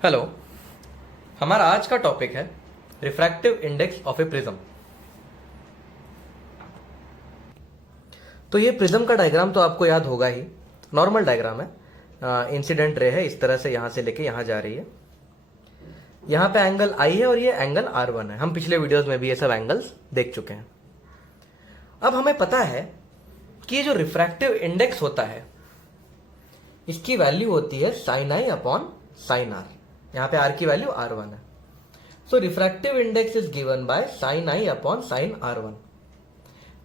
Hello. हमारा आज का टॉपिक है refractive index of A prism. तो ये प्रिज्म का डायग्राम तो आपको याद होगा ही। नॉर्मल डायग्राम है। इंसिडेंट रे है, इस तरह से यहां से लेके यहां जा रही है। यहां पे एंगल आई है और ये एंगल R1 है। हम पिछले वीडियोस में भी ये सब एंगल्स देख चुके हैं। अब हमें पता है कि ये जो रिफ्रैक्टिव इंडेक्स होता है इसकी वैल्यू होती है sine i upon sine r. यहां पे आर की वैल्यू R1 है। So refractive index is given by sine i upon sine R1।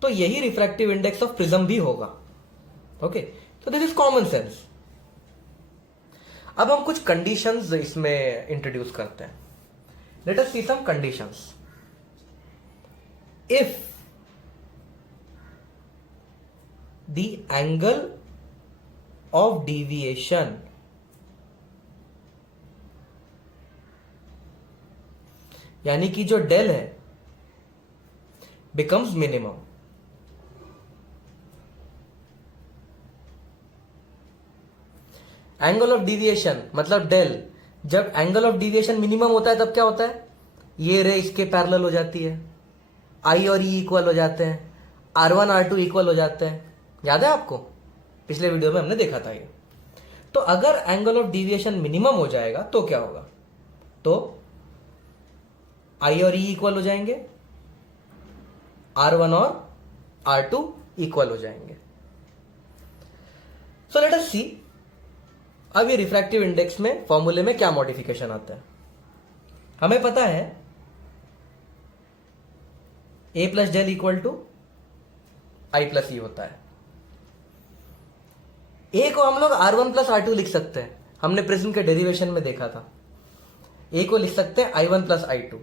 तो यही रिफ्रैक्टिव इंडेक्स ऑफ प्रिज्म भी होगा। ओके, तो दिस इज कॉमन सेंस। अब हम कुछ कंडीशंस इसमें इंट्रोड्यूस करते हैं। Let us see some conditions. If the angle of deviation यानी कि जो डेल है becomes minimum, angle of deviation मतलब डेल, जब एंगल ऑफ डिविएशन मिनिमम होता है तब क्या होता है, ये रे इसके पैरेलल हो जाती है, आई और ई इक्वल हो जाते हैं, R1 R2 इक्वल हो जाते हैं। याद है आपको, पिछले वीडियो में हमने देखा था ये। तो अगर एंगल ऑफ डिविएशन मिनिमम हो जाएगा तो क्या होगा, तो आई और ई इक्वल हो जाएंगे, R1 और R2 इक्वल हो जाएंगे। सो लेट अस सी अब ये रिफ्रैक्टिव इंडेक्स में फॉर्मूले में क्या मॉडिफिकेशन आता है। हमें पता है A plus del equal to i plus e होता है। A को हम लोग R1 प्लस R2 लिख सकते हैं, हमने प्रिज्म के डेरिवेशन में देखा था। A को लिख सकते हैं I1 प्लस I2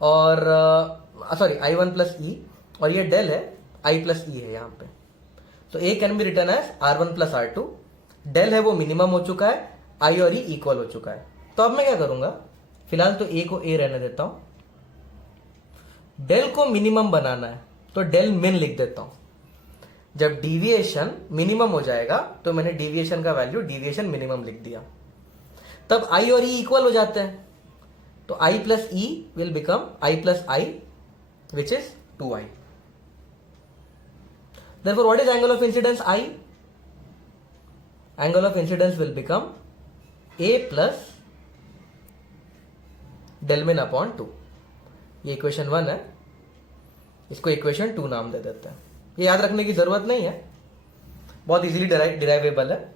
और सॉरी I1 प्लस ई, और ये डेल है I प्लस ई है यहां पे। तो A can be written as R1 plus R2। Del है वो मिनिमम हो चुका है, I और E इक्वल हो चुका है। तो अब मैं क्या करूंगा, फिलहाल तो A को A रहने देता हूं। डेल को मिनिमम बनाना है तो डेल मिन लिख देता हूं। जब डिविएशन मिनिमम हो जाएगा तो मैंने डिविएशन का वैल्यू डिविएशन मिनिमम लिख दिया, तब I और E इक्वल हो जाते हैं। तो I plus E will become I plus I which is 2I। Therefore, what is angle of incidence I? Angle of incidence will become A plus del min upon 2। ये equation 1 है, इसको equation 2 नाम दे देते हैं। ये याद रखने की जरूरत नहीं है, बहुत इजीली डिराइवेबल है।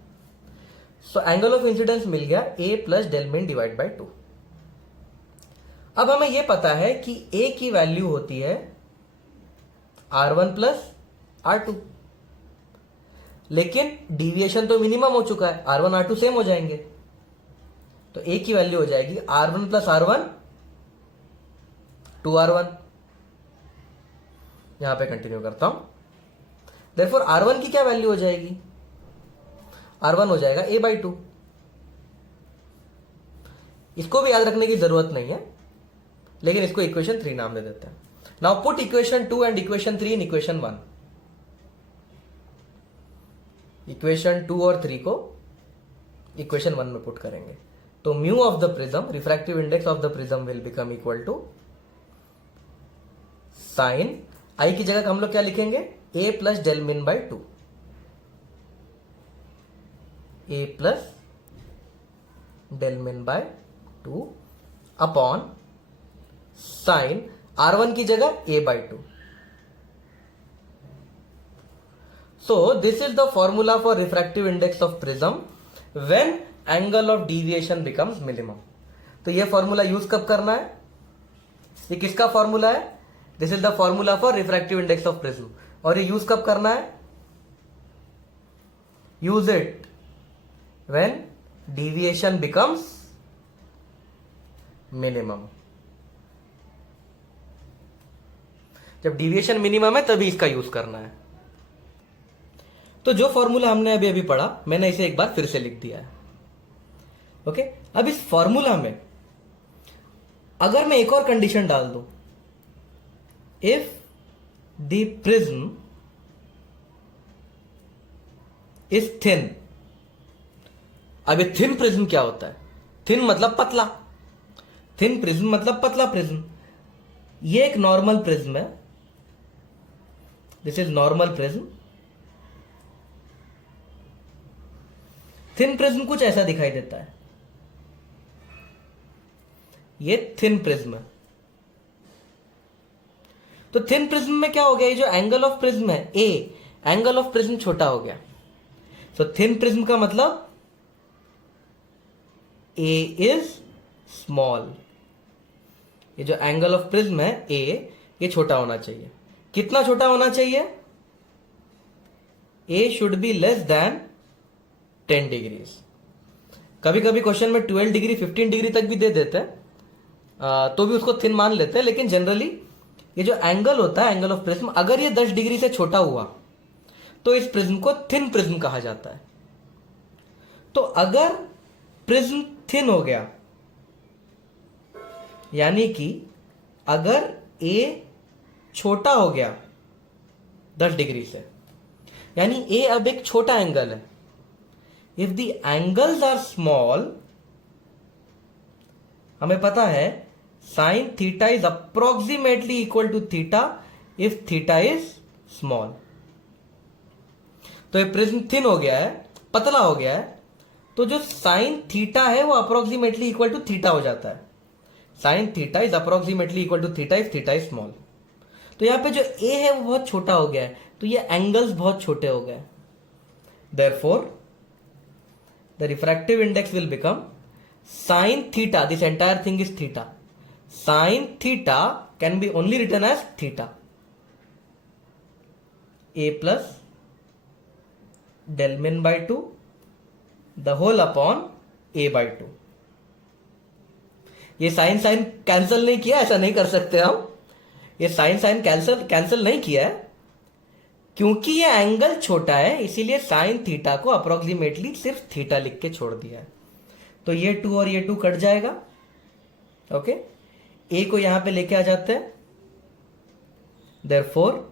सो एंगल ऑफ इंसिडेंस मिल गया A प्लस डेल मिन डिवाइड बाई 2। अब हमें यह पता है कि A की वैल्यू होती है R1 प्लस R2, लेकिन डिविएशन तो मिनिमम हो चुका है, R1 R2 सेम हो जाएंगे। तो A की वैल्यू हो जाएगी R1 प्लस R1 2R1। यहां पे कंटिन्यू करता हूं। देयरफॉर R1 की क्या वैल्यू हो जाएगी, R1 हो जाएगा A बाई 2। इसको भी याद रखने की जरूरत नहीं है, लेकिन इसको इक्वेशन 3 नाम दे देते हैं। Now put equation 2 and equation 3 in equation 1। Equation 2 और 3 को इक्वेशन 1 में पुट करेंगे तो mu of the prism, refractive index of the prism will become equal to sine i की जगह हम लोग क्या लिखेंगे, A plus del min by 2। A plus del min by 2 upon sine R1 की जगह A by 2। So this is the formula for refractive index of prism when angle of deviation becomes minimum। तो ये formula use कब करना है, ये किसका formula है, this is the formula for refractive index of prism. और ये यूज कब करना है, use it when deviation becomes minimum. जब डिविएशन मिनिमम है तभी इसका यूज करना है। तो जो फॉर्मूला हमने अभी अभी पढ़ा, मैंने इसे एक बार फिर से लिख दिया है। ओके, अब इस फॉर्मूला में अगर मैं एक और कंडीशन डाल दूं, if the prism is thin. अब ये थिन प्रिज्म क्या होता है, थिन मतलब पतला, थिन प्रिज्म मतलब पतला प्रिज्म। ये एक नॉर्मल प्रिज्म है, this is normal prism. Thin prism कुछ ऐसा दिखाई देता है, ये थिन प्रिज्म है। तो थिन प्रिज्म में क्या हो गया, ये जो एंगल ऑफ प्रिज्म है ए, एंगल ऑफ प्रिज्म छोटा हो गया। सो थिन प्रिज्म का मतलब ए इज स्मॉल। ये जो एंगल ऑफ प्रिज्म है ए, ये छोटा होना चाहिए। कितना छोटा होना चाहिए, A should be less than 10 degrees. कभी कभी क्वेश्चन में 12 डिग्री 15 डिग्री तक भी दे देते हैं, तो भी उसको थिन मान लेते हैं। लेकिन जनरली ये जो एंगल होता है, एंगल ऑफ प्रिज्म, अगर ये 10 डिग्री से छोटा हुआ तो इस प्रिज्म को थिन प्रिज्म कहा जाता है। तो अगर प्रिज्म थिन हो गया, यानी कि अगर ए छोटा हो गया 10 डिग्री से, यानी ए अब एक छोटा एंगल है। If the angles are small, हमें पता है sine theta is approximately equal to theta if theta is small. तो ये प्रिज्म थिन हो गया है, पतला हो गया है, तो जो साइन थीटा है वो अप्रोक्सीमेटली इक्वल टू थीटा हो जाता है। Sine theta is approximately equal to theta if theta is small. तो यहां पे जो ए है वो बहुत छोटा हो गया है, तो ये एंगल्स बहुत छोटे हो गए। Therefore the refractive index will become sine theta, this entire thing is theta, sine theta can be only written as theta, A plus del min by 2 the whole upon a by 2। ये sign sign cancel नहीं किया, ऐसा नहीं कर सकते हम। ये sign sign cancel नहीं किया है, क्योंकि ये एंगल छोटा है, इसीलिए साइन थीटा को अप्रोक्सीमेटली सिर्फ थीटा लिख के छोड़ दिया है। तो ये 2 और ये 2 कट जाएगा। ओके, ए को यहां पे लेके आ जाते हैं। Therefore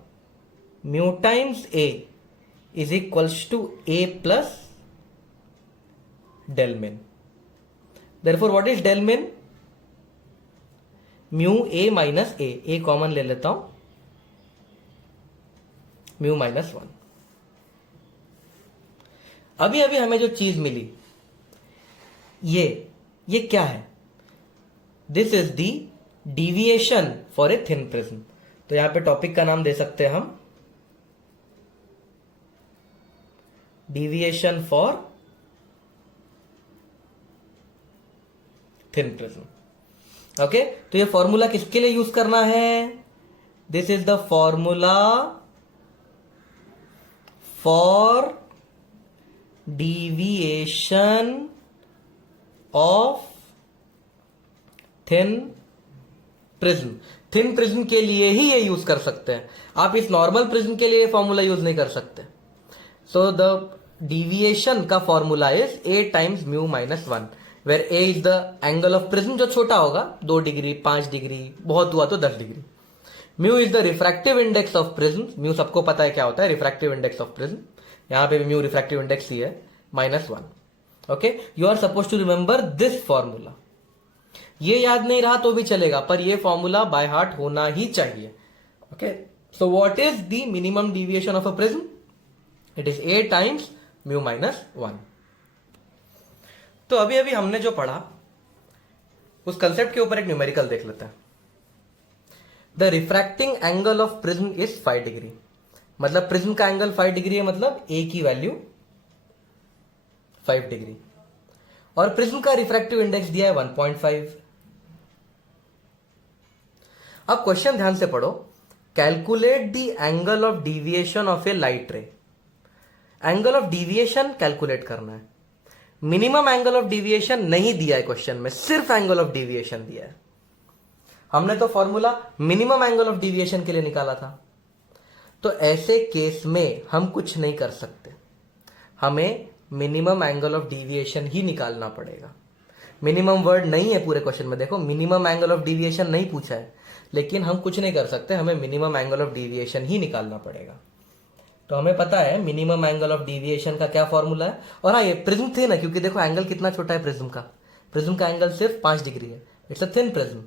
mu times A is equals to a plus del min। therefore what is del min, mu a minus a common ले लेता हूं, mu minus 1। अभी अभी हमें जो चीज मिली ये क्या है, this is the deviation for a thin prism. तो यहां पे टॉपिक का नाम दे सकते हैं हम deviation for thin prism. Okay, तो ये फॉर्मूला किसके लिए यूज करना है, this is the formula for deviation of thin prism. Thin prism के लिए ही ये यूज कर सकते हैं, आप इस नॉर्मल प्रिज्म के लिए फॉर्मूला यूज नहीं कर सकते। सो द डिविएशन का formula is a times mu minus 1, where a is the angle of prism जो छोटा होगा, 2 डिग्री 5 डिग्री, बहुत हुआ तो 10 degree. Mu is the refractive index of prism, mu सबको पता है क्या होता है, रिफ्रैक्टिव इंडेक्स ऑफ प्रिज्म। यहां पे म्यू रिफ्रैक्टिव इंडेक्स ही है -1। Okay, you are suppose to remember this formula. ये याद नहीं रहा तो भी चलेगा, पर ये फॉर्मूला बाय हार्ट होना ही चाहिए। Okay, so what is the minimum deviation of a prism, it is a times mu minus 1। तो अभी अभी हमने जो पढ़ा उस कंसेप्ट के ऊपर एक न्यूमेरिकल देख लेते हैं। The refracting angle of prism is 5 degree, मतलब प्रिज्म का एंगल 5 डिग्री है, मतलब a की वैल्यू 5 डिग्री, और प्रिज्म का रिफ्रैक्टिव इंडेक्स दिया है 1.5। अब क्वेश्चन ध्यान से पढ़ो, calculate the angle of deviation of A light रे। एंगल ऑफ डिविएशन कैलकुलेट करना है, मिनिमम एंगल ऑफ डिविएशन नहीं दिया है क्वेश्चन में, सिर्फ एंगल ऑफ डिविएशन दिया है। हमने तो formula minimum angle of deviation के लिए निकाला था। तो ऐसे केस में हम कुछ नहीं कर सकते, हमें मिनिमम एंगल ऑफ डिविएशन ही निकालना पड़ेगा। मिनिमम वर्ड नहीं है पूरे क्वेश्चन में, देखो मिनिमम एंगल ऑफ डिविएशन नहीं पूछा है, लेकिन हम कुछ नहीं कर सकते, हमें मिनिमम एंगल ऑफ डिविएशन ही निकालना पड़ेगा। तो हमें पता है मिनिमम एंगल ऑफ डिविएशन का क्या फॉर्मूला है। और हाँ, ये प्रिज्म थिन है, क्योंकि देखो एंगल कितना छोटा है प्रिज्म का, प्रिज्म का एंगल सिर्फ 5 डिग्री है, it's a thin prism.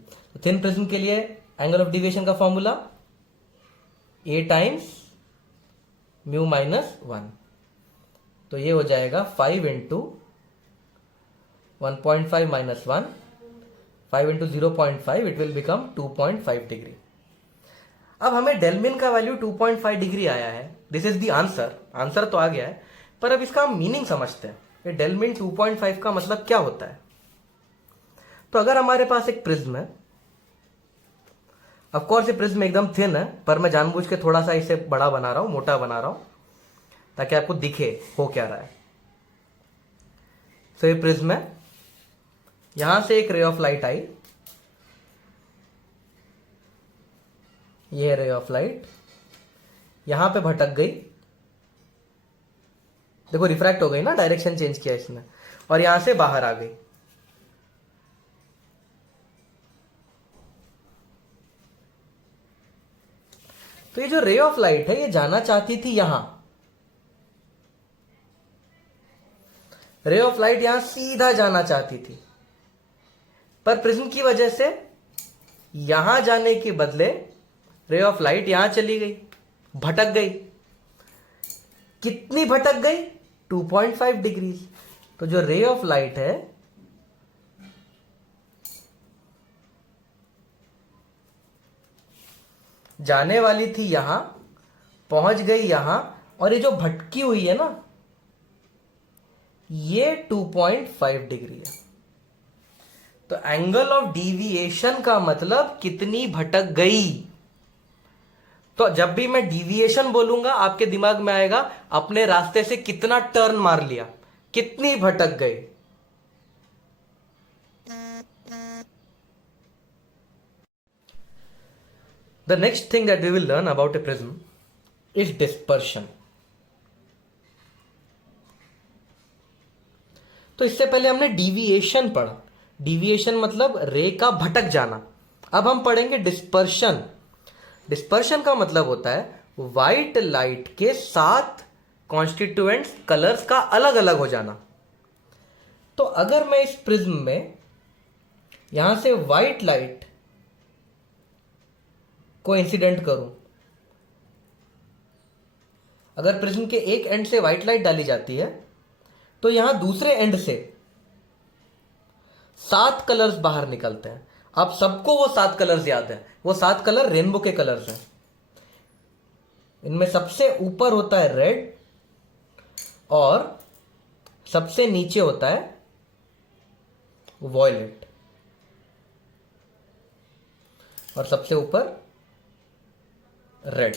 Thin prism के लिए एंगल ऑफ डिविएशन का formula a times mu minus 1, तो ये हो जाएगा 5 into 1.5 minus 1, 5 into 0.5, it will become 2.5 degree. अब हमें डेलमिन का वैल्यू 2.5 डिग्री आया है, this is the answer, answer तो आ गया है, पर अब इसका हम मीनिंग समझते हैं। ये डेलमिन 2.5 का मतलब क्या होता है। तो अगर हमारे पास एक प्रिज्म है, ऑफ कोर्स ये प्रिज्म एकदम थिन है, पर मैं जानबूझ के थोड़ा सा इसे बड़ा बना रहा हूं, मोटा बना रहा हूं, ताकि आपको दिखे हो क्या रहा है। तो ये प्रिज्म है, यहां से एक रे ऑफ लाइट आई, ये रे ऑफ लाइट यहां पे भटक गई, देखो रिफ्रैक्ट हो गई ना, डायरेक्शन चेंज किया इसने, और यहां से बाहर आ गई। तो ये जो रे ऑफ लाइट है ये जाना चाहती थी यहां, रे ऑफ लाइट यहां सीधा जाना चाहती थी, पर प्रिज्म की वजह से यहां जाने के बदले रे ऑफ लाइट यहां चली गई, भटक गई। कितनी भटक गई? 2.5 डिग्री। तो जो रे ऑफ लाइट है जाने वाली थी यहां, पहुंच गई यहां, और ये जो भटकी हुई है ना, ये 2.5 डिग्री है। तो एंगल ऑफ डिविएशन का मतलब कितनी भटक गई। तो जब भी मैं डिविएशन बोलूंगा आपके दिमाग में आएगा अपने रास्ते से कितना टर्न मार लिया, कितनी भटक गई। The next thing that we will learn about a prism is dispersion. तो इससे पहले हमने डिविएशन पढ़ा, डिविएशन मतलब रे का भटक जाना। अब हम पढ़ेंगे डिस्पर्शन। डिस्पर्शन का मतलब होता है व्हाइट लाइट के 7 कॉन्स्टिट्यूएंट्स कलर्स का अलग अलग हो जाना। तो अगर मैं इस प्रिज्म में यहां से व्हाइट लाइट को इंसिडेंट करूं, अगर प्रिज्म के एक एंड से व्हाइट लाइट डाली जाती है तो यहां दूसरे एंड से 7 कलर्स बाहर निकलते हैं। अब सबको वो 7 कलर्स याद है, वो 7 कलर रेनबो के कलर्स हैं। इनमें सबसे ऊपर होता है रेड, और सबसे नीचे होता है वॉयलेट, और सबसे ऊपर red.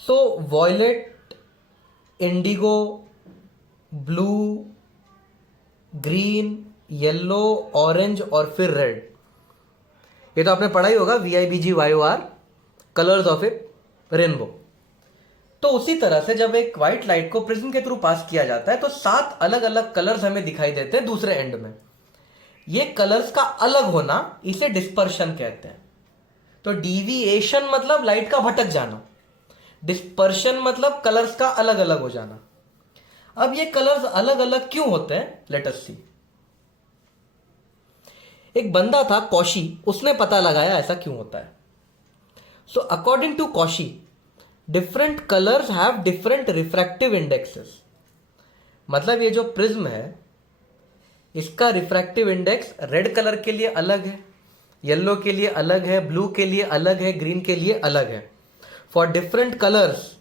So violet, indigo, blue, green, yellow, orange और फिर रेड। ये तो आपने पढ़ा ही होगा, VIBGYOR, colours of A rainbow. तो उसी तरह से जब एक व्हाइट लाइट को प्रिज्म के थ्रू पास किया जाता है तो 7 अलग अलग कलर्स हमें दिखाई देते हैं दूसरे एंड में। ये कलर्स का अलग होना इसे डिस्पर्शन कहते हैं। तो डिविएशन मतलब लाइट का भटक जाना, डिस्पर्शन मतलब कलर्स का अलग अलग हो जाना। अब ये कलर्स अलग अलग क्यों होते हैं, लेट अस सी। एक बंदा था कॉशी, उसने पता लगाया ऐसा क्यों होता है। So according to Cauchy, different colours have different refractive indexes. मतलब ये जो प्रिज्म है इसका रिफ्रैक्टिव इंडेक्स रेड कलर के लिए अलग है, येलो के लिए अलग है, ब्लू के लिए अलग है, ग्रीन के लिए अलग है। For different colours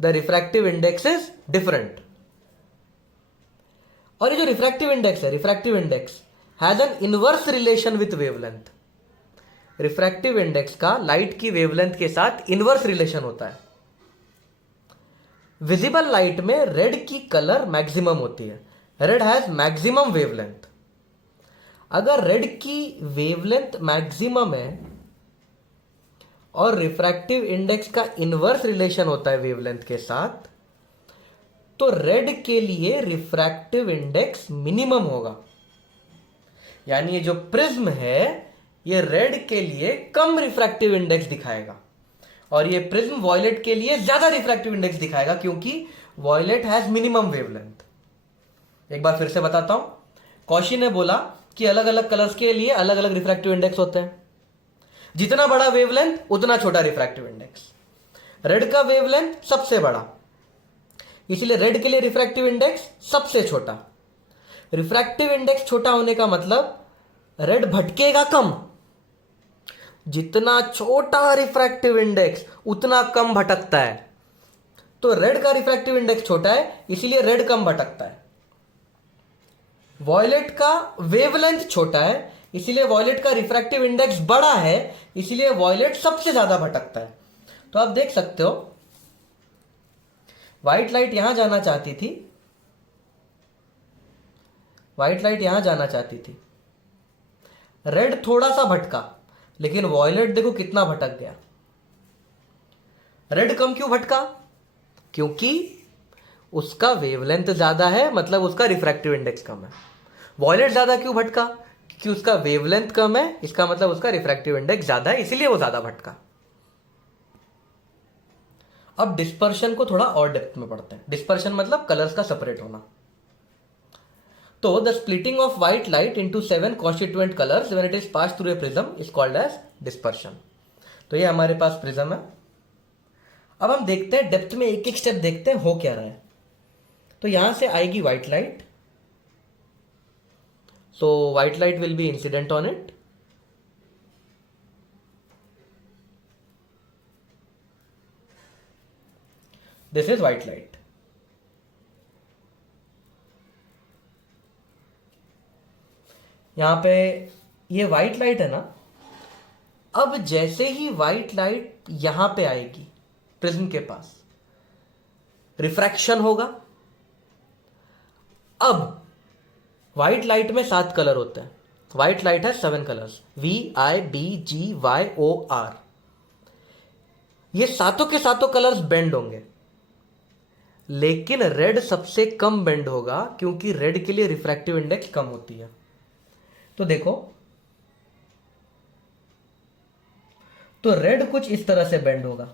the refractive index is different. और ये जो रिफ्रैक्टिव इंडेक्स है, refractive index has an inverse relation with wavelength. Refractive index का लाइट की वेवलेंथ के साथ इनवर्स रिलेशन होता है। विजिबल लाइट में रेड की कलर मैक्सिमम होती है, रेड हैज मैक्सिमम वेवलेंथ। अगर रेड की वेवलेंथ मैक्सिमम है और रिफ्रैक्टिव इंडेक्स का इनवर्स रिलेशन होता है वेवलेंथ के साथ, तो रेड के लिए रिफ्रैक्टिव इंडेक्स मिनिमम होगा। यानी ये जो प्रिज्म है ये रेड के लिए कम रिफ्रैक्टिव इंडेक्स दिखाएगा, और ये प्रिज्म वॉयलेट के लिए ज्यादा रिफ्रैक्टिव इंडेक्स दिखाएगा, क्योंकि वॉयलेट हैज मिनिमम वेवलेंथ। एक बार फिर से बताता हूं, कॉशी ने बोला कि अलग अलग कलर्स के लिए अलग अलग रिफ्रैक्टिव इंडेक्स होते हैं। जितना बड़ा वेवलेंथ उतना छोटा रिफ्रैक्टिव इंडेक्स। रेड का वेवलेंथ सबसे बड़ा, इसलिए रेड के लिए रिफ्रैक्टिव इंडेक्स सबसे छोटा। रिफ्रैक्टिव इंडेक्स छोटा होने का मतलब रेड भटकेगा कम। जितना छोटा रिफ्रैक्टिव इंडेक्स उतना कम भटकता है। तो रेड का रिफ्रैक्टिव इंडेक्स छोटा है, इसीलिए रेड कम भटकता है। वॉयलेट का वेवलेंथ छोटा है, इसीलिए वॉयलेट का रिफ्रैक्टिव इंडेक्स बड़ा है, इसीलिए वॉयलेट सबसे ज्यादा भटकता है। तो आप देख सकते हो व्हाइट लाइट यहां जाना चाहती थी, व्हाइट लाइट यहां जाना चाहती थी, रेड थोड़ा सा भटका, लेकिन वॉयलेट देखो कितना भटक गया। रेड कम क्यों भटका? क्योंकि उसका वेवलेंथ ज्यादा है, मतलब उसका रिफ्रैक्टिव इंडेक्स कम है। वॉयलेट ज्यादा क्यों भटका? क्योंकि उसका वेवलेंथ कम है, इसका मतलब उसका रिफ्रैक्टिव इंडेक्स ज्यादा है, इसीलिए वो ज्यादा भटका। अब डिस्पर्शन को थोड़ा और डेप्थ में पढ़ते हैं। डिस्पर्शन मतलब कलर्स का सेपरेट होना। तो the splitting of white light into 7 constituent colours when it is pass through a prism is called as dispersion. तो ये हमारे पास प्रिज्म है। अब हम देखते हैं डेप्थ में, एक एक स्टेप देखते हैं हो क्या रहा है। तो यहां से आएगी white light, so white light will be incident on it. This is white light. यहां पे ये व्हाइट लाइट है ना। अब जैसे ही व्हाइट लाइट यहां पे आएगी प्रिज्म के पास, रिफ्रैक्शन होगा। अब व्हाइट लाइट में 7 कलर होते हैं। व्हाइट लाइट है 7 कलर्स, VIBGYOR। ये सातों के सातों कलर्स बेंड होंगे, लेकिन रेड सबसे कम बेंड होगा, क्योंकि रेड के लिए रिफ्रैक्टिव इंडेक्स कम होती है। तो देखो, तो रेड कुछ इस तरह से बेंड होगा।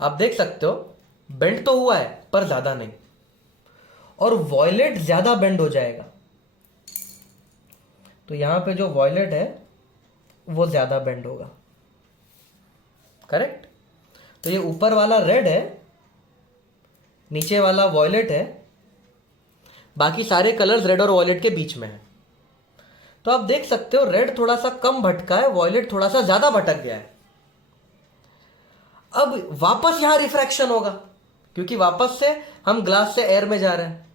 आप देख सकते हो बेंड तो हुआ है पर ज्यादा नहीं। और वॉयलेट ज्यादा बेंड हो जाएगा। तो यहां पे जो वॉयलेट है वो ज्यादा बेंड होगा, करेक्ट। तो ये ऊपर वाला रेड है, नीचे वाला वॉयलेट है, बाकी सारे कलर्स रेड और वॉयलेट के बीच में है। तो आप देख सकते हो रेड थोड़ा सा कम भटका है, वॉयलेट थोड़ा सा ज्यादा भटक गया है। अब वापस यहां रिफ्रैक्शन होगा, क्योंकि वापस से हम ग्लास से एयर में जा रहे हैं।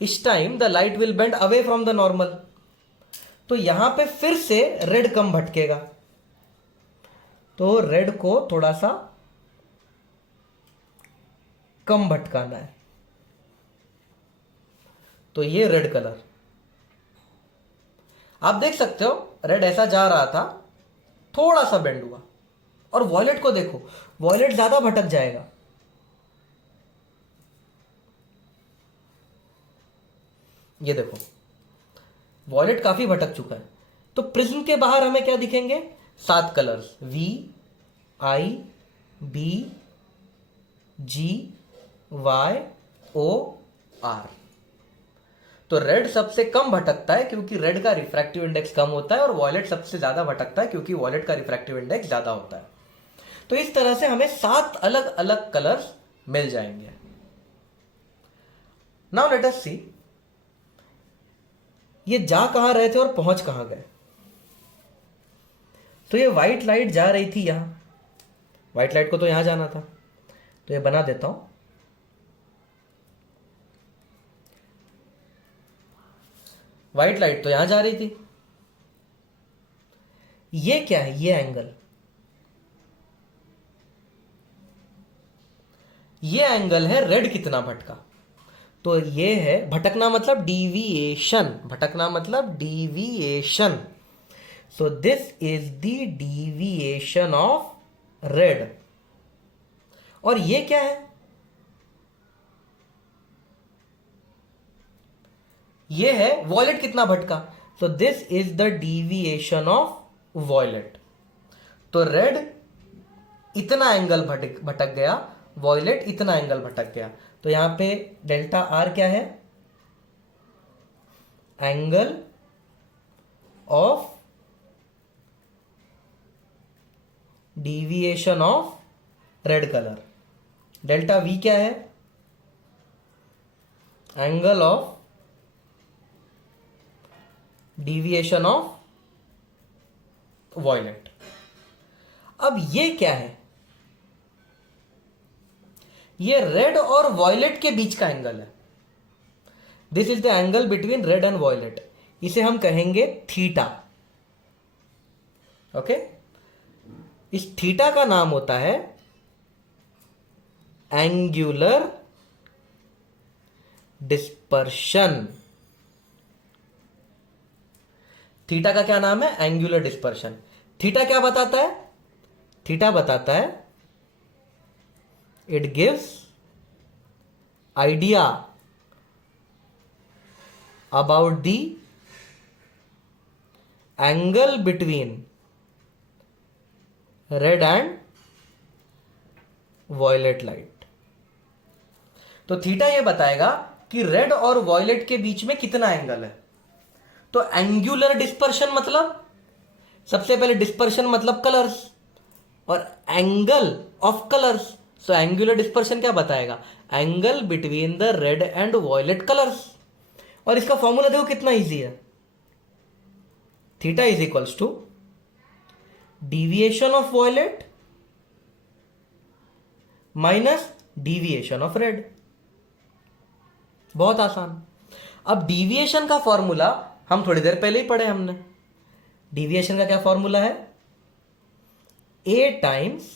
इस time the light will bend away from the normal. तो यहां पे फिर से रेड कम भटकेगा। तो रेड को थोड़ा सा कम भटकाना है। तो ये रेड कलर आप देख सकते हो, रेड ऐसा जा रहा था, थोड़ा सा बेंड हुआ। और वॉयलेट को देखो, वॉयलेट ज्यादा भटक जाएगा। ये देखो वॉयलेट काफी भटक चुका है। तो प्रिज्म के बाहर हमें क्या दिखेंगे? 7 कलर्स, VIBGYOR। तो रेड सबसे कम भटकता है, क्योंकि रेड का रिफ्रैक्टिव इंडेक्स कम होता है, और वॉयलेट सबसे ज्यादा भटकता है, क्योंकि वॉयलेट का रिफ्रैक्टिव इंडेक्स ज्यादा होता है। तो इस तरह से हमें 7 अलग अलग कलर्स मिल जाएंगे। नाउ लेट अस सी ये जा कहां रहे थे और पहुंच कहां गए। तो ये व्हाइट लाइट जा रही थी यहां, व्हाइट लाइट को तो यहां जाना था। तो ये बना देता हूं। व्हाइट लाइट तो यहां जा रही थी। ये क्या है? ये एंगल, ये एंगल है रेड कितना भटका। तो ये है भटकना मतलब डीविएशन, भटकना मतलब deviation. So this is the deviation of red. और ये क्या है? ये है वॉयलेट कितना भटका। So this is the deviation of violet. तो रेड इतना एंगल भटक गया, वॉयलेट इतना एंगल भटक गया। तो यहां पे डेल्टा आर क्या है? Angle of deviation of red colour. Delta V क्या है? Angle of deviation of violet. अब ये क्या है? ये रेड और वॉयलेट के बीच का एंगल है। This is the angle between red and violet. इसे हम कहेंगे थीटा। ओके, इस थीटा का नाम होता है एंगुलर डिस्पर्शन। थीटा का क्या नाम है? Angular dispersion. थीटा क्या बताता है? थीटा बताता है it gives idea about the angle between red and violet light. तो थीटा यह बताएगा कि रेड और वॉयलेट के बीच में कितना एंगल है। तो एंगुलर डिस्पर्शन मतलब, सबसे पहले डिस्पर्शन मतलब कलर्स, और angle of colours. So angular dispersion क्या बताएगा? Angle between the red and violet colours. और इसका फॉर्मूला देखो कितना इजी है। Theta is equals to deviation of violet minus deviation of red. बहुत आसान। अब डिविएशन का फॉर्मूला हम थोड़ी देर पहले ही पढ़े हमने। डिविएशन का क्या फॉर्मूला है? A times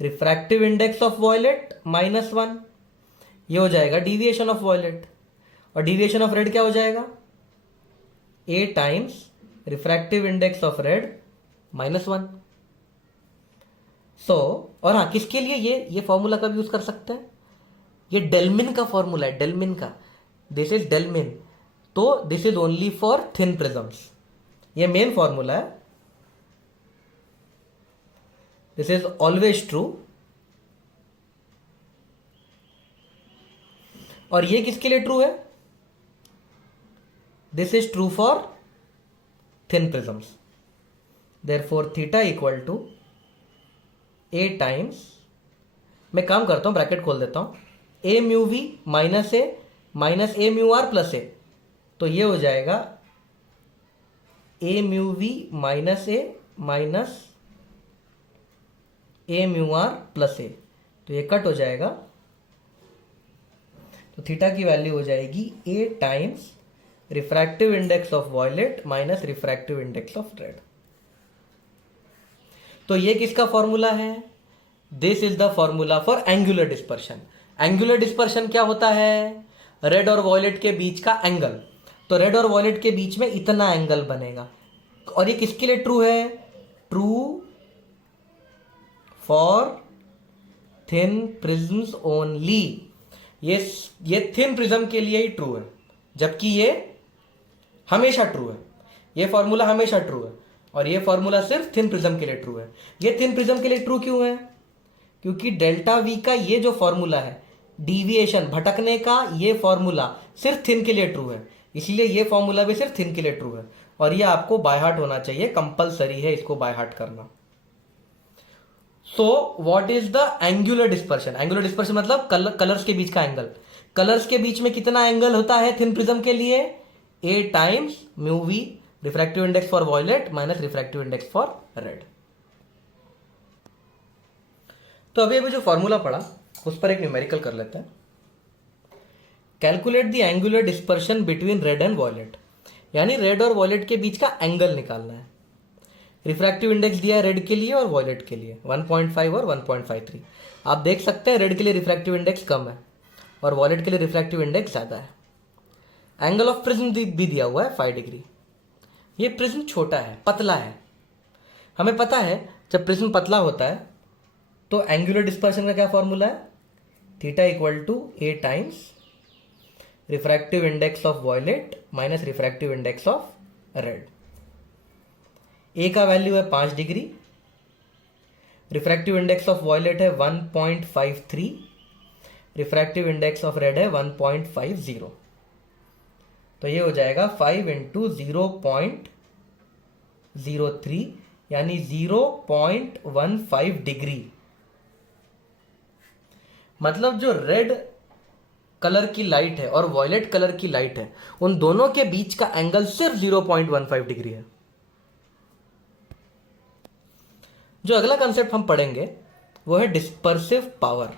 refractive index of violet -1। ये हो जाएगा डिविएशन ऑफ वॉयलेट। और डिविएशन ऑफ रेड क्या हो जाएगा? A times refractive index of red -1। और हाँ, किसके लिए ये फॉर्मूला कब यूज कर सकते हैं? ये डेल्मिन का फॉर्मूला है, डेल्मिन का। This is del min. तो this is only for thin prisms. ये मेन फॉर्मूला है। This is always true. और ये किसके लिए ट्रू है? This is true for thin prisms. Therefore theta equal to A times, मैं काम करता हूं, ब्रैकेट खोल देता हूं, A mu V minus A mu R plus A. तो ये हो जाएगा A mu V minus A mu R plus A. तो ये कट हो जाएगा। तो थीटा की वैल्यू हो जाएगी A times refractive index of violet minus refractive index of red. तो ये किसका फॉर्मूला है? This is the formula for angular dispersion. Angular dispersion क्या होता है? रेड और वॉयलेट के बीच का एंगल। तो रेड और वॉयलेट के बीच में इतना एंगल बनेगा। और ये किसके लिए ट्रू है? True for thin prisms only. ये थिन प्रिज्म के लिए ही ट्रू है, जबकि ये हमेशा ट्रू है। ये फॉर्मूला हमेशा ट्रू है। और ये फॉर्मूला सिर्फ थिन प्रिज्म के लिए ट्रू है। ये थिन प्रिज्म के लिए ट्रू क्यों है? क्योंकि डेल्टा वी का ये जो फॉर्मूला है, डिविएशन, भटकने का, ये फॉर्मूला सिर्फ थिन के लिए ट्रू है। इसलिए ये फॉर्मूला भी सिर्फ थिन के लिए ट्रू है। और ये आपको बाय हार्ट होना चाहिए, कंपलसरी है इसको बाय हार्ट करना। So what is the angular dispersion? Angular dispersion मतलब कलर्स के बीच का एंगल। कलर्स के बीच में कितना एंगल होता है थिन प्रिज्म के लिए? A times mu V refractive index for violet minus refractive index for red. तो अभी जो फॉर्मूला पढ़ा उस पर एक न्यूमेरिकल कर लेते हैं। Calculate the angular dispersion between red and violet, यानी रेड और वॉयलेट के बीच का एंगल निकालना है। रिफ्रैक्टिव इंडेक्स दिया है रेड के लिए और वॉयलेट के लिए 1.5 और 1.53। आप देख सकते हैं रेड के लिए रिफ्रैक्टिव इंडेक्स कम है और वॉयलेट के लिए रिफ्रैक्टिव इंडेक्स ज़्यादा है। एंगल ऑफ प्रिज्म भी दिया हुआ है 5 डिग्री। ये प्रिज्म छोटा है, पतला है। हमें पता है जब प्रिज्म पतला होता है तो एंगुलर डिस्पर्शन का क्या फॉर्मूला है? Theta equal to A times refractive index of violet minus refractive index of red. A का वैल्यू है 5 degree, refractive index of violet है 1.53, रिफ्रैक्टिव इंडेक्स ऑफ रेड है 1.50। तो ये हो जाएगा 5 इंटू 0.03 यानी 0.15 डिग्री। मतलब जो रेड कलर की लाइट है और वॉयलेट कलर की लाइट है, उन दोनों के बीच का एंगल सिर्फ 0.15 डिग्री है। जो अगला कंसेप्ट हम पढ़ेंगे वो है डिस्पर्सिव पावर।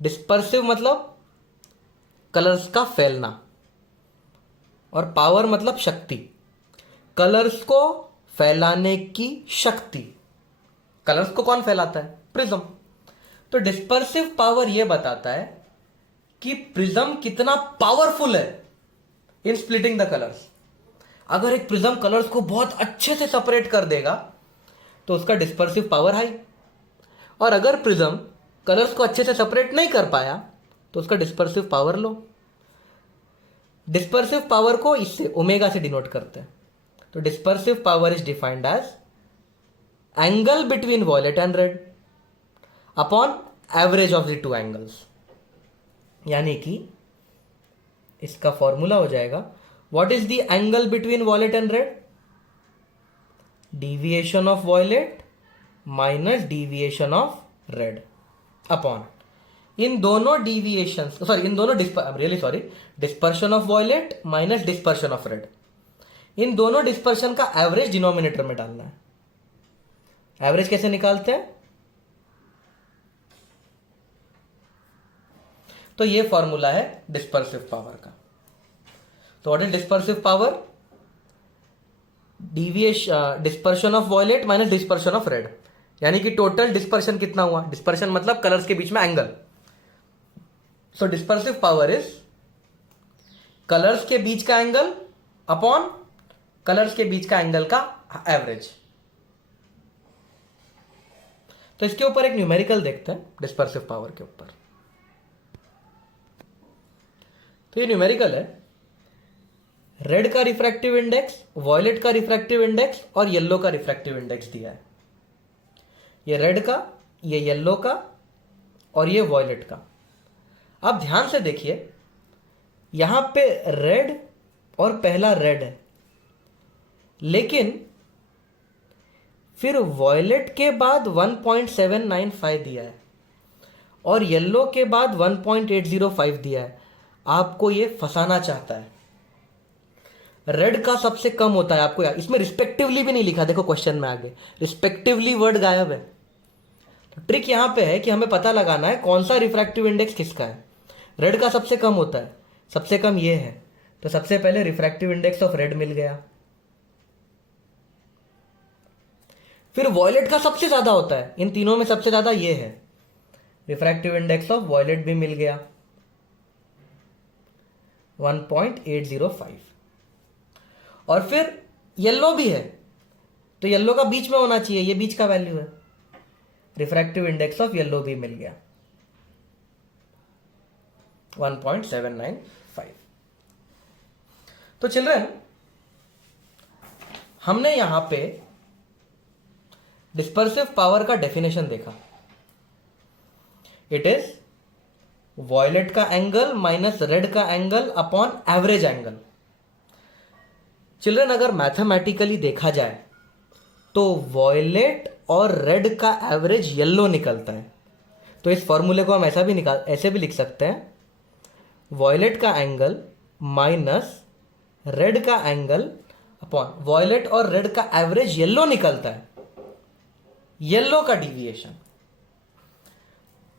डिस्पर्सिव मतलब कलर्स का फैलना, और पावर मतलब शक्ति, कलर्स को फैलाने की शक्ति। कलर्स को कौन फैलाता है? प्रिज्म। तो डिस्पर्सिव पावर यह बताता है कि प्रिज्म कितना पावरफुल है इन स्प्लिटिंग द कलर्स। अगर एक प्रिज्म कलर्स को बहुत अच्छे से सेपरेट कर देगा तो उसका डिस्पर्सिव पावर हाई, और अगर प्रिज्म कलर्स को अच्छे से सेपरेट नहीं कर पाया तो उसका डिस्पर्सिव पावर लो। डिस्पर्सिव पावर को इससे ओमेगा से डिनोट करते हैं। तो dispersive power is defined as angle between violet and red upon average of the two angles. यानी कि इसका फॉर्मूला हो जाएगा, what is the angle between violet and red? Deviation of violet minus deviation of red upon इन दोनों dispersion of violet minus dispersion of red. इन दोनों dispersion का एवरेज डिनोमिनेटर में डालना है। एवरेज कैसे निकालते हैं? तो ये फॉर्मूला है डिस्पर्सिव पावर का। तो what is dispersive power? Dispersion of violet minus dispersion of red, यानी कि टोटल डिस्पर्शन कितना हुआ? डिस्पर्शन मतलब कलर्स के बीच में angle. So dispersive power is colours के बीच का एंगल अपॉन कलर्स के बीच का एंगल का एवरेज। तो इसके ऊपर एक न्यूमेरिकल देखते हैं डिस्पर्सिव पावर के ऊपर। तो ये न्यूमेरिकल है, रेड का रिफ्रैक्टिव इंडेक्स, वॉयलेट का रिफ्रैक्टिव इंडेक्स और येलो का रिफ्रैक्टिव इंडेक्स दिया है। ये रेड का, ये येलो का और ये वॉयलेट का। अब ध्यान से देखिए, यहां पे रेड और पहला रेड है, लेकिन फिर वॉयलेट के बाद 1.795 दिया है और येलो के बाद 1.805 दिया है। आपको ये फंसाना चाहता है। रेड का सबसे कम होता है, आपको इसमें रिस्पेक्टिवली भी नहीं लिखा, देखो क्वेश्चन में आगे रिस्पेक्टिवली वर्ड गायब है। तो ट्रिक यहां पे है कि हमें पता लगाना है कौन सा रिफ्रैक्टिव इंडेक्स किसका है। रेड का सबसे कम होता है, सबसे कम ये है, तो सबसे पहले रिफ्रैक्टिव इंडेक्स ऑफ रेड मिल गया। फिर वॉयलेट का सबसे ज्यादा होता है, इन तीनों में सबसे ज्यादा ये है, रिफ्रैक्टिव इंडेक्स ऑफ वॉयलेट भी मिल गया 1.805। और फिर येलो भी है, तो येलो का बीच में होना चाहिए, ये बीच का वैल्यू है, रिफ्रैक्टिव इंडेक्स ऑफ येलो भी मिल गया 1.795। तो चिल्ड्रन, हमने यहां पे डिस्पर्सिव पावर का डेफिनेशन देखा। इट इज वॉयलेट का एंगल माइनस रेड का angle upon average angle. Children, अगर मैथमेटिकली देखा जाए तो वॉयलेट और रेड का एवरेज येलो निकलता है। तो इस फॉर्मूले को हम ऐसे भी लिख सकते हैं, वॉयलेट का एंगल माइनस रेड का एंगल अपॉन वॉयलेट और रेड का एवरेज येलो निकलता है, येलो का डिविएशन।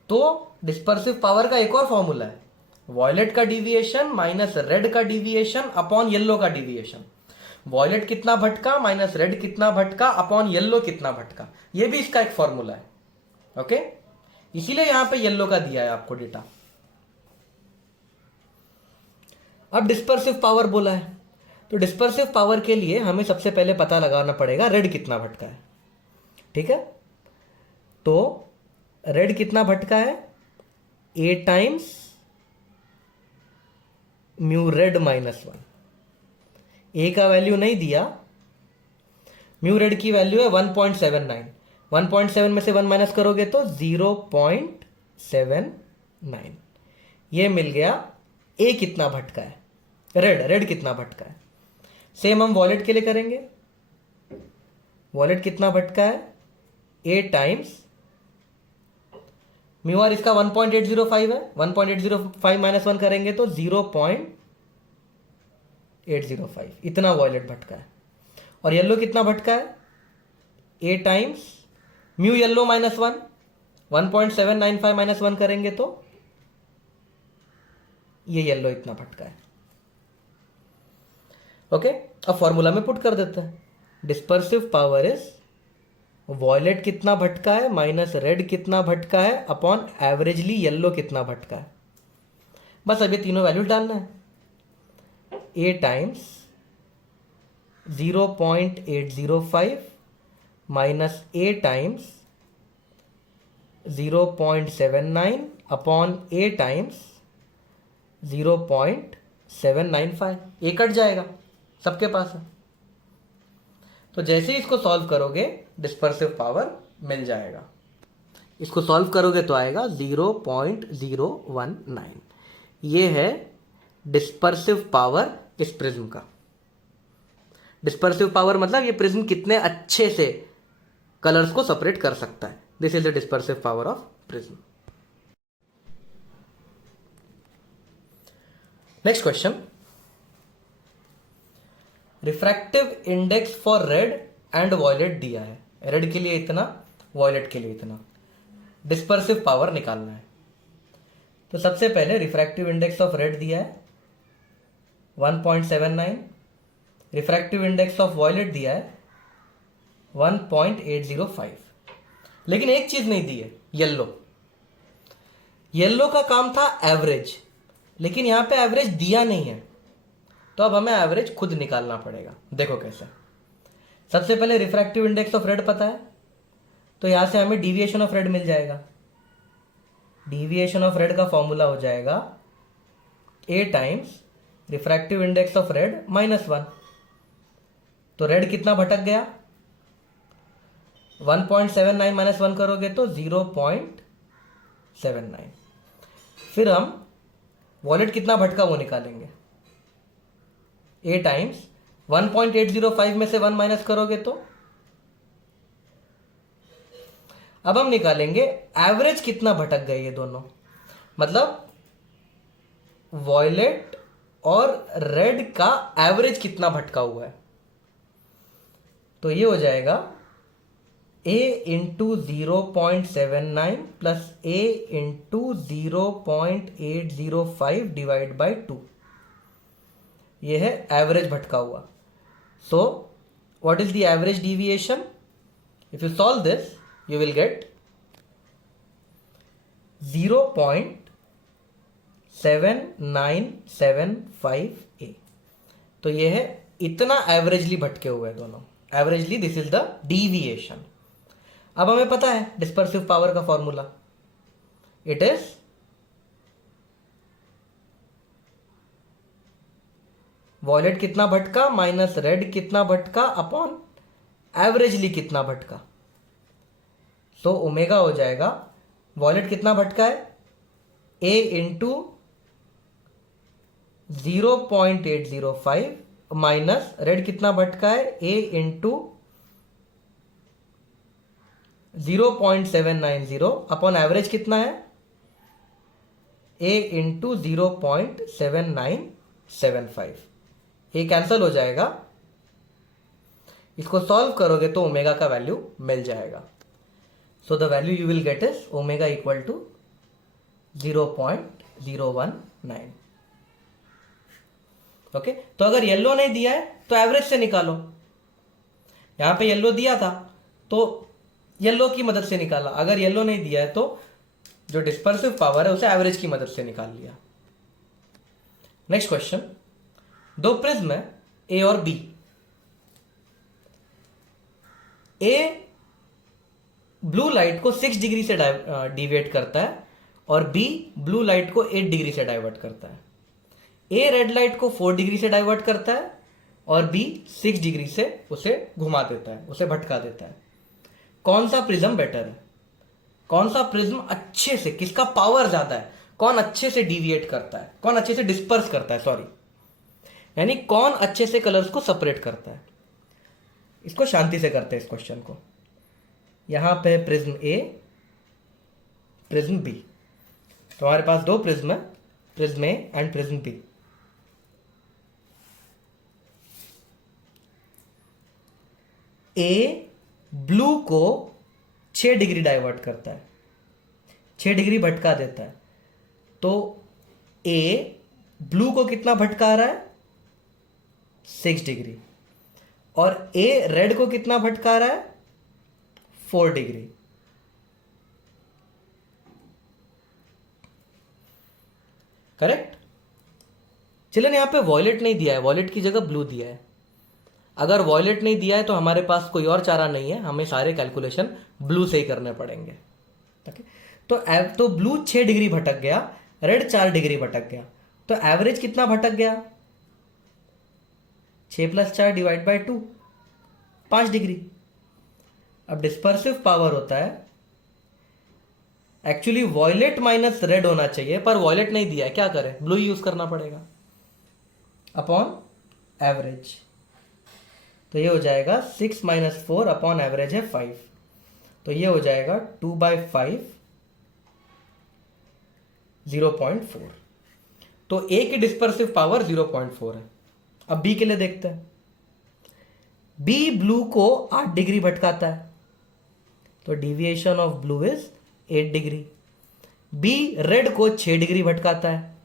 तो डिस्पर्सिव पावर का एक और फॉर्मूला है, वॉयलेट का डिविएशन माइनस रेड का डिविएशन अपॉन येलो का डिविएशन। वॉयलेट कितना भटका माइनस रेड कितना भटका अपॉन येलो कितना भटका, ये भी इसका एक फॉर्मूला है। ओके, इसीलिए यहां पे येलो का दिया है आपको डेटा। अब डिस्पर्सिव पावर बोला है, तो डिस्पर्सिव पावर के लिए हमें सबसे पहले पता लगाना पड़ेगा रेड कितना भटका है। ठीक है, तो रेड कितना भटका है? 8 टाइम्स म्यू रेड माइनस 1। ए का वैल्यू नहीं दिया, म्यू रेड की वैल्यू है 1.79। 1.7 में से 1 माइनस करोगे तो 0.79, ये मिल गया। ए कितना भटका है? रेड कितना भटका है। सेम हम वॉलेट के लिए करेंगे। वॉलेट कितना भटका है, ए टाइम्स म्यू आर, इसका 1.805 है, 1.805 माइनस 1 करेंगे तो 0.805, इतना वॉलेट भटका है। और येलो कितना भटका है, A times mu yellow minus 1, 1.795 minus 1 करेंगे तो ये येलो इतना भटका है। ओके, अब फॉर्मूला में पुट कर देते हैं। डिस्पर्सिव पावर इज वॉयलेट कितना भटका है माइनस रेड कितना भटका है अपॉन एवरेजली येलो कितना भटका है। बस अब ये तीनों वैल्यू डालना है। A times 0.805 minus A times 0.79 upon A times 0.795। A cut जाएगा, सबके पास है। तो जैसे ही इसको सॉल्व करोगे डिस्पर्सिव पावर मिल जाएगा। इसको सॉल्व करोगे तो आएगा 0.019। ये है डिस्पर्सिव पावर इस प्रिज्म का। डिस्पर्सिव पावर मतलब ये प्रिज्म कितने अच्छे से कलर्स को सेपरेट कर सकता है। This is the dispersive power of prism. Next question, refractive index for red and violet दिया है। रेड के लिए इतना, वॉयलेट के लिए इतना, डिस्पर्सिव पावर निकालना है। तो सबसे पहले रिफ्रैक्टिव इंडेक्स ऑफ रेड दिया है 1.79, रिफ्रैक्टिव इंडेक्स ऑफ वॉयलेट दिया है 1.805। लेकिन एक चीज नहीं दी है, येलो। येलो का काम था एवरेज, लेकिन यहां पे एवरेज दिया नहीं है, तो अब हमें एवरेज खुद निकालना पड़ेगा। देखो कैसे। सबसे पहले रिफ्रैक्टिव इंडेक्स ऑफ रेड पता है, तो यहां से हमें डिविएशन ऑफ रेड मिल जाएगा। डिविएशन ऑफ रेड का फॉर्मूला हो जाएगा A times refractive index of red -1। तो रेड कितना भटक गया, 1.79 माइनस 1 करोगे तो 0.79। फिर हम वॉलेट कितना भटका वो निकालेंगे। ए टाइम्स 1.805 में से 1 माइनस करोगे तो अब हम निकालेंगे एवरेज कितना भटक गए ये दोनों, मतलब वॉयलेट और रेड का एवरेज कितना भटका हुआ है। तो ये हो जाएगा a into 0.79 plus a into 0.805 divide by 2। ये है एवरेज भटका हुआ। So what is the average deviation? If you solve this you will get 0.7975a। तो ये है इतना एवरेजली भटके हुए हैं दोनों। Averagely this is the deviation. अब हमें पता है डिस्पर्सिव पावर का फॉर्मूला, इट इज वॉयलेट कितना भटका माइनस रेड कितना भटका अपॉन एवरेजली कितना भटका। तो ओमेगा हो जाएगा वॉयलेट कितना भटका है, ए इंटू 0.805 माइनस रेड कितना भटका है, ए इंटू 0.790 अपॉन एवरेज कितना है, ए इंटू 0.7975। ये कैंसल हो जाएगा। इसको सॉल्व करोगे तो ओमेगा का वैल्यू मिल जाएगा। So the value you will get is omega equal to 0.019। Okay, तो अगर येलो नहीं दिया है तो एवरेज से निकालो। यहां पे येलो दिया था तो येलो की मदद से निकाला। अगर येलो नहीं दिया है तो जो डिस्पर्सिव पावर है उसे एवरेज की मदद से निकाल लिया। नेक्स्ट क्वेश्चन, दो प्रिज्म है ए और बी। ए ब्लू लाइट को 6 डिग्री से डिविएट करता है और बी ब्लू लाइट को 8 डिग्री से डाइवर्ट करता है। ए रेड लाइट को 4 डिग्री से डाइवर्ट करता है और बी 6 डिग्री से उसे घुमा देता है, उसे भटका देता है। कौन सा प्रिज्म बेटर है? कौन सा प्रिज्म अच्छे से, किसका पावर ज्यादा है, कौन अच्छे से डिविएट करता है, कौन अच्छे से डिस्पर्स करता है, सॉरी। यानी कौन अच्छे से कलर्स को सेपरेट करता है। इसको शांति से करते हैं इस क्वेश्चन को। यहां पे प्रिज्म ए, प्रिज्म बी, तो हमारे पास दो प्रिज्म है, prism A and prism B. A blue को 6 डिग्री डाइवर्ट करता है, 6 डिग्री भटका देता है। तो ए ब्लू को कितना भटका रहा है? 6 डिग्री। और ए रेड को कितना भटका रहा है? 4 डिग्री। करेक्ट। चलिए यहां पे वॉयलेट नहीं दिया है, वॉयलेट की जगह ब्लू दिया है। अगर वॉयलेट नहीं दिया है तो हमारे पास कोई और चारा नहीं है, हमें सारे कैलकुलेशन ब्लू से ही करने पड़ेंगे। ओके, तो ब्लू 6 डिग्री भटक गया, रेड 4 डिग्री भटक गया, तो एवरेज कितना भटक गया? 6 + 4 डिवाइड बाय 2, 5 डिग्री। अब डिस्पर्सिव पावर होता है, एक्चुअली वॉयलेट माइनस रेड होना चाहिए, पर वॉयलेट नहीं दिया है, क्या करें? ब्लू यूज करना पड़ेगा अपॉन एवरेज। तो ये हो जाएगा 6 - 4 अपॉन एवरेज है 5, तो ये हो जाएगा 2/5, 0.4। तो ए की डिस्पर्सिव पावर 0.4 है। अब बी के लिए देखते हैं। बी ब्लू को 8 डिग्री भटकाता है, तो deviation of blue is 8 degree. B red को 6 डिग्री भटकाता है,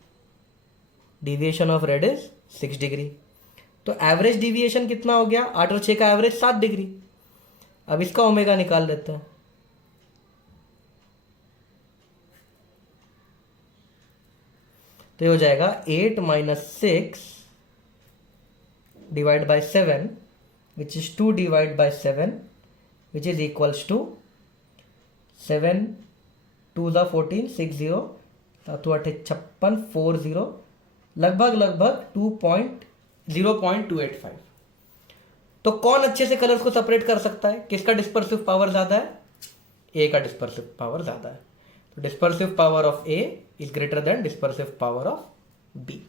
deviation of red is 6 degree. तो एवरेज डिविएशन कितना हो गया? 8 और 6 का एवरेज 7 डिग्री। अब इसका ओमेगा निकाल लेते हैं। तो ये हो जाएगा 8 - 6 divide by 7 which is 2 divide by 7 which is equals to 7 2 ज़ा 14, 6 0 7 8 56 4 0, लगभग 0.285। तो कौन अच्छे से कलर्स को सेपरेट कर सकता है? किसका डिस्पर्सिव पावर ज्यादा है? ए का डिस्पर्सिव पावर ज्यादा है। तो dispersive power of A is greater than dispersive power of B.